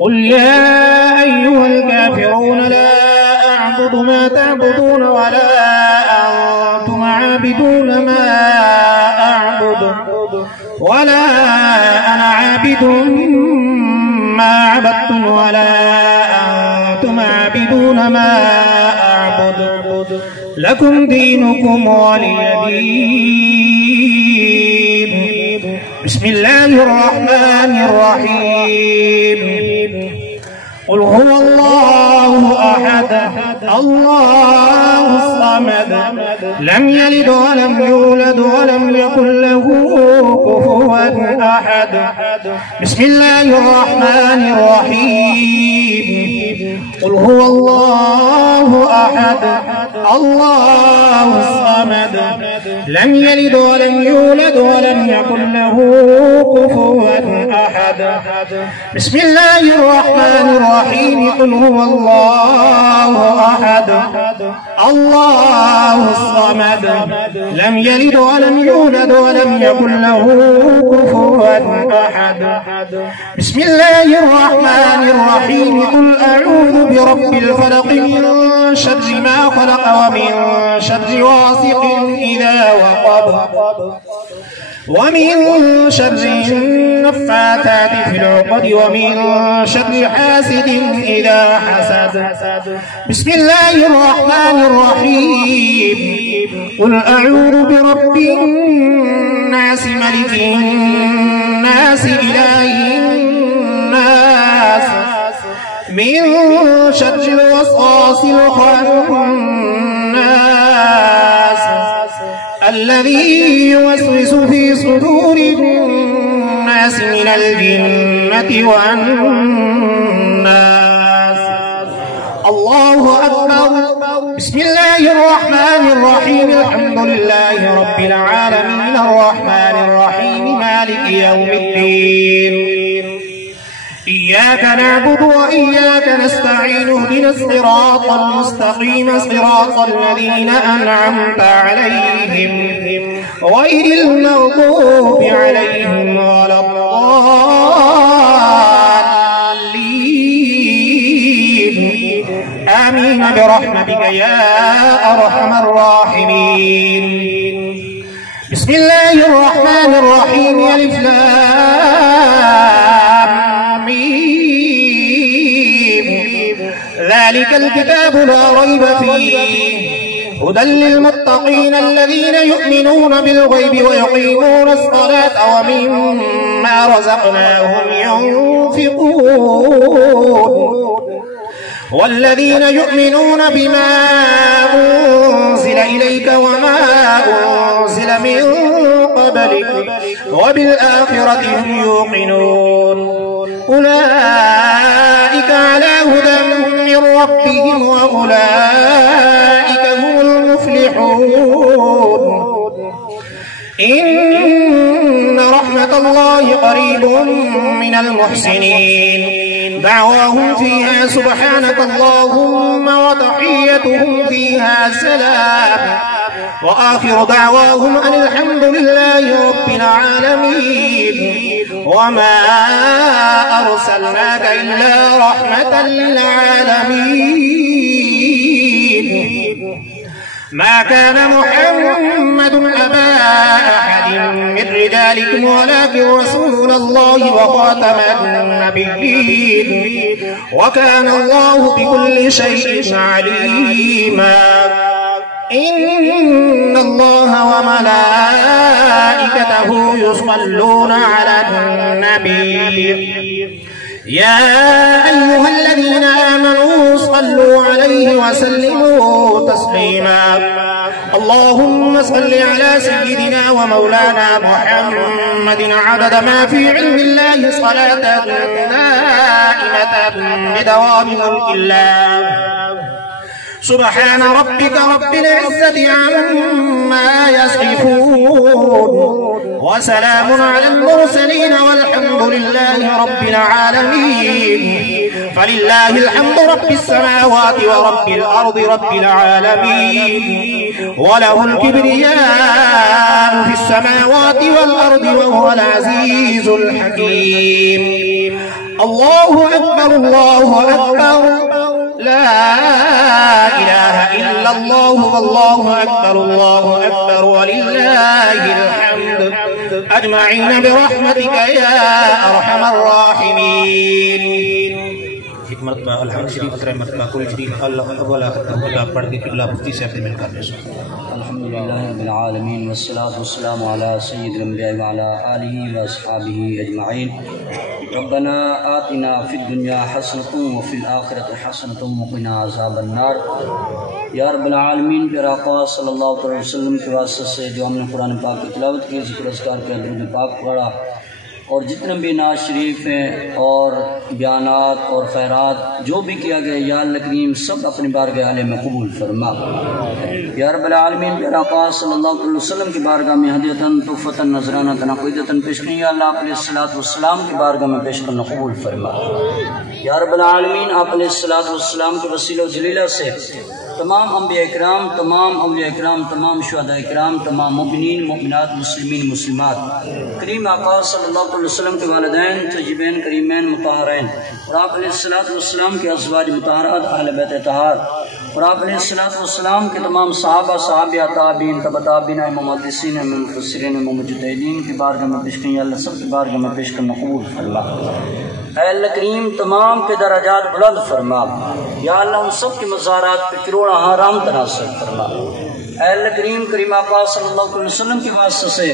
قل يا أيها الكافرون لا أعبد ما تعبدون ولا أنتم عابدون ما أعبد ولا أنا عابد ما عبدتم ولا أنتم عابدون ما أعبد لكم دينكم ولي دين. بسم الله الرحمن الرحيم. قل هو الله أحد الله الصمد لم يلد ولم يولد ولم يكن له كفوا أحد. بسم الله الرحمن الرحيم. قل هو الله أحد الله الصمد لم يلد ولم يولد ولم يكن له كفوا أحد. بسم الله الرحمن الرحيم. قل هو الله أحد الله الصمد لم يلد ولم يولد ولم يكن له كفوا أحد. بسم الله الرحمن الرحيم. قل أعوذ برب الفلق من شر ما خلق ومن شر غاسق إذا وقب ومن شر النفاثات في العقد ومن شر حاسد إذا حسد. بسم الله الرحمن الرحيم. قل أعوذ برب الناس ملك الناس إله الناس من شر الوسواس الخناس الذي يوسوس في صدور الناس من الجنة والناس. الله أكبر. بسم الله الرحمن الرحيم. الحمد لله رب العالمين الرحمن الرحيم مالك يوم الدين. إياك نعبد وإياك نستعين اهدنا الصراط المستقيم صراط الذين أنعمت عليهم غير المغضوب عليهم ولا الضالين آمين برحمتك يا أرحم الراحمين. بسم الله الرحمن الرحيم. ألف لام ميم ذلك الكتاب لا ريب فيه هدى للمتقين الذين يؤمنون بالغيب ويقيمون الصلاة ومما رزقناهم ينفقون والذين يؤمنون بما أنزل إليك وما أنزل من قبلك وبالآخرة هم يوقنون أولئك على هدى من ربهم وأولئك هم المفلحون. إن رحمة الله قريب من المحسنين. دعواهم فيها سبحانك اللهم وتحيتهم فيها سلام وآخر دعواهم أن الحمد لله رب العالمين. وما أرسلناك إلا رحمة للعالمين. ما كان محمد أبا أحد من رجالكم ولكن رسول الله وخاتم النبيين وكان الله بكل شيء عليما. إن الله وملائكته يصلون على النبي يا أيها الذين آمنوا صلوا عليه وسلموا تسليما. اللهم صل على سيدنا ومولانا محمد عدد ما في علم الله صلاة دائمة بدوام ملك الله. سبحان ربك رب العزة عما يصفون وسلام على المرسلين والحمد لله رب العالمين. فلله الحمد رب السماوات ورب الأرض رب العالمين وله الكبرياء في السماوات والأرض وهو العزيز الحكيم. الله أكبر الله أكبر لا إله إلا الله والله أكبر ولله الحمد أجمعين برحمتك يا أرحم الراحمين. ایک مرتبہ الحمد شریف اترائے مرتبہ کل شریف اللہ اولا پڑھ کے قبلہ مفتی صاحب سے مل کر دے. الحمدللہ رب العالمین والصلاة والسلام علی سید الانبیاء وعلی آلہ واصحابہ اجمعین. ربنا آتنا فی الدنیا حسنۃ وفی الآخرۃ حسنۃ وقنا عذاب النار. یا رب العالمین پیارے آقا صلی اللہ علیہ وسلم کے واسطے سے جو ہم نے قرآن پاک کی تلاوت کی، ذکر اذکار کیا، درود پاک پڑھا، اور جتنے بھی نعت شریف ہیں اور بیانات اور خیرات جو بھی کیا گیا، یا اللہ کریم سب اپنی بارگاہ عالیہ میں قبول فرما. یا رب العالمین پیارے آقا صلی اللہ علیہ وسلم کی بارگاہ میں ہدیتاً تحفتاً نذرانہ عقیدتاً پیش کریں، یا اللہ آپ علیہ السلام کی بارگاہ میں پیش کرنا قبول فرما. یا رب العالمین آپ علیہ السلام کے وسیلہ و جلیلہ سے تمام انبیاء اکرام، تمام اولیاء اکرام، تمام شہداء اکرام، تمام مومنین مومنات، مسلمین مسلمات، کریم آقا صلی اللہ علیہ وسلم کے والدین طیبین کریمین مطہرین، اور آپ علیہ السلام کے ازواج مطہرات اہل بیت طہار، اور آپ علیہ السلام کے تمام صحابہ صحابیہ تابعین تبع تابعین محدثین مفسرین مجتہدین کی بارگاہ میں پیش کریں. اللہ سب کی بارگاہ میں پیش کرنا قبول فرما. اے اللہ کریم تمام کے درجات بلند فرما. یا اللہ ان سب کے مزارات پہ کروڑا حرام تناسب فرما. اے اللہ کریم کریم آقا صلی اللہ علیہ وسلم کے واسطے سے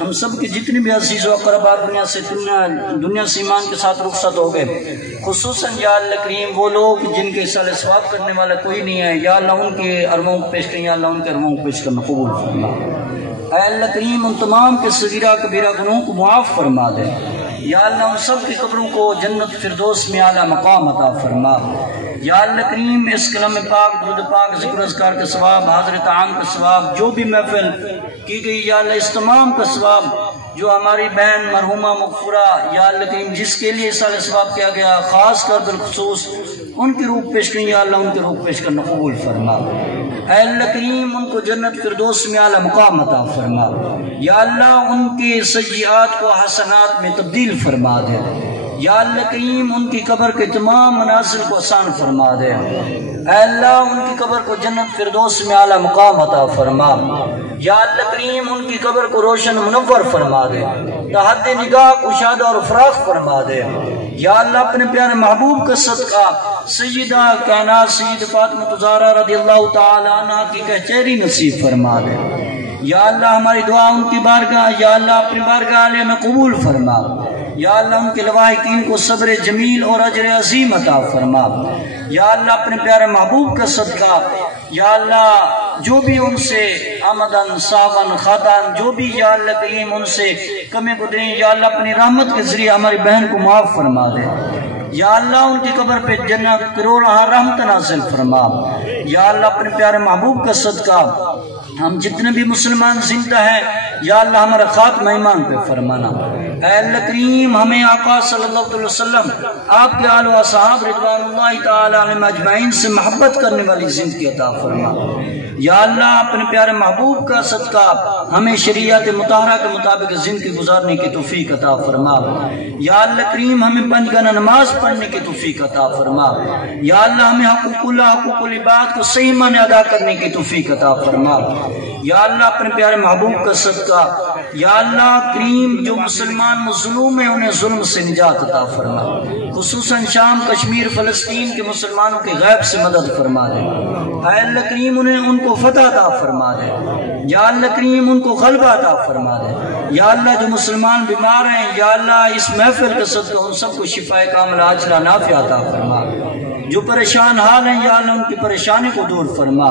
ہم سب کے جتنے بھی عزیز و اقربا دنیا سے ایمان کے ساتھ رخصت ہو گئے، خصوصاً یا اللہ کریم وہ لوگ جن کے اصال ثواب کرنے والا کوئی نہیں ہے، یا اللہ ان کے ارموں کو پیش کریں، یا اللہ ان کے ارموں کو پیش کرنا قبول فرما. اے اللہ کریم ان تمام کے صغیرہ کبیرہ گناہوں کو معاف فرما دے. یا اللہ ان سب کی قبروں کو جنت فردوس میں اعلیٰ مقام عطا فرما. یا اللہ کریم اس کلام پاک، درود پاک، ذکر اذکار کا ثواب، حاضر طعام کا ثواب، جو بھی محفل کی گئی یا اللہ اس تمام کا ثواب، جو ہماری بہن مرحومہ مغفورہ یا اللہ کریم جس کے لیے سال ثواب کیا گیا، خاص کر بالخصوص ان کی روح پیش کریں، یا اللہ ان کی روح پیش کرنا قبول فرما. اے اللہ کریم ان کو جنت فردوس میں اعلیٰ مقام عطا فرما. یا اللہ ان کے سیئات کو حسنات میں تبدیل فرما دے. یا اللہ کریم ان کی قبر کے تمام منازل کو آسان فرما دے. اے اللہ ان کی قبر کو جنت فردوس میں اعلیٰ مقام عطا فرما. یا اللہ کریم ان کی قبر کو روشن منور فرما دے، تحت نگاہ کشادہ اور فراخ فرما دے. یا اللہ اپنے پیارے محبوب کا صدقہ سیدہ کائنات سید فاطمہ الزہرا رضی اللہ تعالی عنہ کی کچہری نصیب فرما دے. یا اللہ ہماری دعا ان کی بارگاہ یا اللہ اپنی بارگاہ عالیہ میں قبول فرما. یا اللہ ان کے لواحقین کو صبر جمیل اور اجر عظیم عطا فرما. یا اللہ اپنے پیارے محبوب کا صدقہ یا اللہ جو بھی ان سے آمدن صابن خاتان جو بھی یا اللہ کریم ان سے کمی کو دیں، یا اللہ اپنی رحمت کے ذریعے ہماری بہن کو معاف فرما دے. یا اللہ ان کی قبر پہ جنت کروڑا رحمت نازل فرما. یا اللہ اپنے پیارے محبوب کا صدقہ ہم جتنے بھی مسلمان زندہ ہیں یا اللہ ہمارا خاتمہ ایمان پہ فرمانا. اے اللہ کریم ہمیں آقا صلی اللہ علیہ وسلم آپ کے آل و اصحاب رضوان اللہ تعالی علیہم اجمعین سے محبت کرنے والی زندگی عطا فرما. یا اللہ اپنے پیارے محبوب کا صدقہ ہمیں شریعت مطہرہ کے مطابق زندگی گزارنے کی توفیق عطا فرما. یا اللہ کریم ہمیں 5 گانا نماز پڑھنے کی توفیق عطا فرما. یا اللہ ہمیں حقوق العباد کو صحیح معنی ادا کرنے کی توفیق عطا فرما. یا اللہ اپنے پیارے محبوب کا صدقہ یا اللہ کریم جو مسلمان مظلوم ہیں انہیں ظلم سے نجات عطا فرما. خصوصاً شام کشمیر فلسطین کے مسلمانوں کے غیب سے مدد فرما دے. اے اللہ کریم ان کو فتح عطا فرما دے. یا اللہ کریم ان کو غلبہ عطا فرما دے. یا اللہ جو مسلمان بیمار ہیں یا اللہ اس محفل کے صدقہ ان سب کو شفا کاملہ عاجلہ نافعہ عطا فرما. جو پریشان حال ہیں یا اللہ ان کی پریشانی کو دور فرما.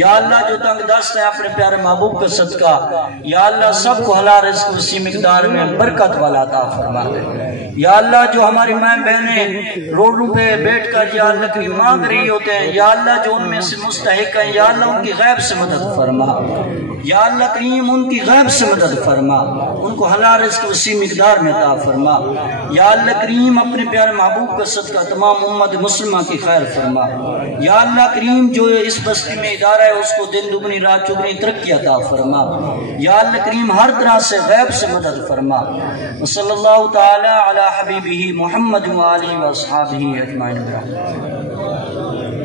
یا اللہ جو تنگ دست ہے اپنے پیارے محبوب کا صدقہ یا اللہ سب کو حلال رزق اسی مقدار میں برکت والا عطا فرما دے. یا اللہ جو ہماری ماں بہنیں روڈوں پہ بیٹھ کر یا اللہ کی مانگ رہی ہوتے ہیں یا اللہ جو ان میں سے مستحق ہیں یا اللہ ان کی غیب سے مدد فرما. یا اللہ کریم ان کی غیب سے مدد فرما، ان کو حلال رزق اسی مقدار میں عطا فرما. یا اللہ کریم اپنے پیارے محبوب کا صدقہ تمام امت مسلمہ کی خیر فرما. یا اللہ کریم جو اس بستی میں ادارہ ہے اس کو دن دگنی رات چگنی ترقی عطا فرما. یا اللہ کریم ہر طرح سے غیب سے مدد فرما. وصلی اللہ تعالی علی حبیبہ محمد وآلہ واصحابہ اجمعین برحمتہ.